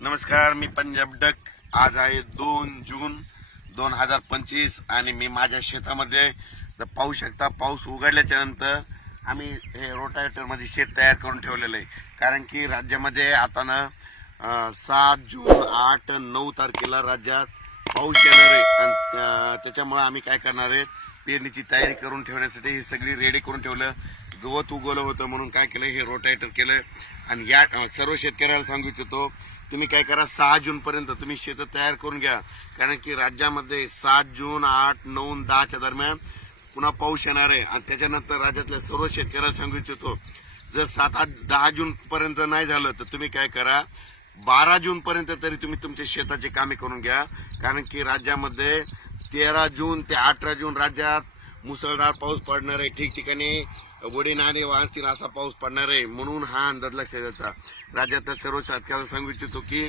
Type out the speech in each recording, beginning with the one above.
नमस्कार, मी पंजाब डक. आज आहे 2 जून 2025 आणि मी माझ्या शेतामध्ये पाहू शकता. पाऊस उघडल्याच्या नंतर आम्ही हे रोटावेटर मध्ये शेत तयार करून ठेवलेलं आहे. कारण की राज्यामध्ये आता ना 7 जून 8 9 तारखेला राज्यात पाऊस येणार आहे आणि त्याच्यामुळे आम्ही काय करणार आहे, पेरणीची तयारी करून ठेवण्यासाठी हे सगळी रेडी करून ठेवलं. गवत उगवलं होतं म्हणून काय केलं, हे रोटावेटर केलं. आणि या सर्व शेतकऱ्याला सांगू इच्छितो, तुम्ही काय करा, 6 जून पर्यंत तुम्ही शेत तयार करून घ्या. कारण की राज्यामध्ये 7 जून 8 9 10च्या दरम्यान पुन्हा पाऊस येणार आहे. आणि त्याच्यानंतर राज्यातल्या सर्व शेतकऱ्याला सांगू इच्छितो, जर 7 8 10 जून पर्यंत नाही झालं तर तुम्ही काय करा, 12 जून पर्यंत तरी तुम्ही तुमच्या शेताची कामे करून घ्या. कारण की राज्यामध्ये 13 जून ते 18 जून राज्यात मुसळधार पाऊस पडणार आहे. ठिकठिकाणी वडी नाणे वाहतील असा पाऊस पडणार आहे. म्हणून हा अंदाज लक्षात घ्यायचा. राज्यातल्या सर्व शेतकऱ्यांना सांगू इच्छितो की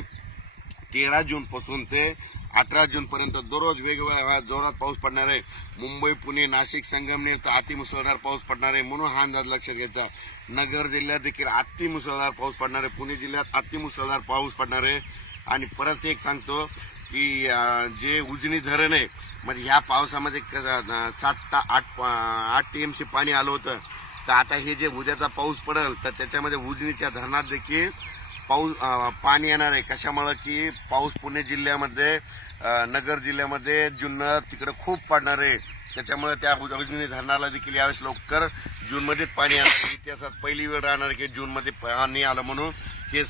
13 जून पासून ते 18 जून पर्यंत दररोज वेगवेगळ्या जोरात पाऊस पडणार आहे. मुंबई, पुणे, नाशिक, संगमनेर तर अतिमुसळधार पाऊस पडणार आहे. म्हणून हा अंदाज लक्षात घ्यायचा. नगर जिल्ह्यात देखील अतिमुसळधार पाऊस पडणार आहे. पुणे जिल्ह्यात अतिमुसळधार पाऊस पडणार आहे. आणि परत एक सांगतो की जे उजनी धरण आहे, म्हणजे ह्या पावसामध्ये 7 ते 8 टीएमसी पाणी आलं होतं. तर आता हे जे उद्याचा पाऊस पडेल तर त्याच्यामध्ये उजनीच्या धरणात देखील पाणी येणार आहे. कशामुळे की पाऊस पुणे जिल्ह्यामध्ये, नगर जिल्ह्यामध्ये, जुन्नर तिकडे खूप पडणार आहे. त्याच्यामुळे त्या उजनी धरणाला देखील यावेळेस लवकर जूनमध्येच पाणी येणार. इतिहासात पहिली वेळ राहणार की जूनमध्ये पाणी आलं. म्हणून हे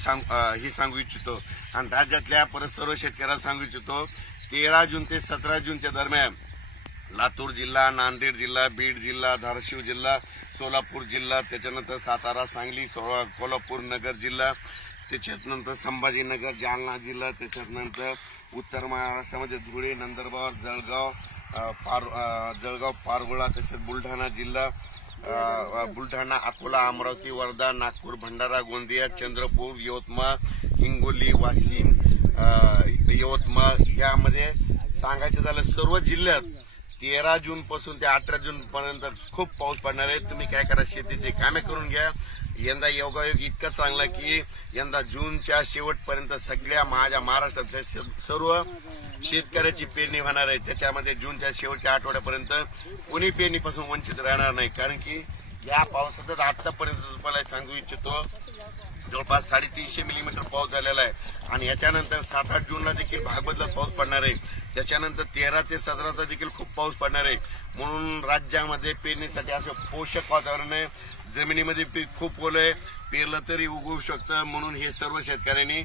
सांगू इच्छितो. आणि राज्यातल्या परत सर्व शेतकऱ्याला सांगू इच्छितो, 13 जून ते 17 जूनच्या दरम्यान लातूर जिल्हा, नांदेड जिल्हा, बीड जिल्हा, धाराशिव जिल्हा, सोलापूर जिल्हा, त्याच्यानंतर सातारा, सांगली, कोल्हापूर नगर जिल्हा, त्याच्यानंतर संभाजीनगर, जालना जिल्हा, त्याच्यानंतर उत्तर महाराष्ट्रामध्ये धुळे, नंदुरबार, जळगाव, पारगोळा, तसेच बुलढाणा जिल्हा, बुलढाणा, अकोला, अमरावती, वर्धा, नागपूर, भंडारा, गोंदिया, चंद्रपूर, यवतमाळ, हिंगोली, वाशिम, यवतमाळ यामध्ये सांगायचं झालं सर्व जिल्ह्यात 13 जून पासून ते 18 जून पर्यंत खूप पाऊस पडणार आहे. तुम्ही काय करा, शेतीची कामे करून घ्या. यंदा योगायोग इतका चांगला की यंदा जूनच्या शेवटपर्यंत सगळ्या माझ्या महाराष्ट्रातल्या सर्व शेतकऱ्याची पेरणी होणार आहे. त्याच्यामध्ये जूनच्या शेवटच्या आठवड्यापर्यंत कोणी पेरणीपासून वंचित राहणार नाही. कारण की या पावसातच आतापर्यंत तुम्हाला सांगू इच्छितो, जवळपास 350 मिलीमीटर पाऊस झालेला आहे. आणि याच्यानंतर 7 8 जूनला देखील भागबदलत पाऊस पडणार आहे. त्याच्यानंतर 13 ते 17चा देखील खूप पाऊस पडणार आहे. म्हणून राज्यामध्ये पेरणीसाठी असं पोषक वातावरण आहे. जमिनीमध्ये पीक खूप ओलं आहे, पेरलं तरी उगवू शकतं. म्हणून हे सर्व शेतकऱ्यांनी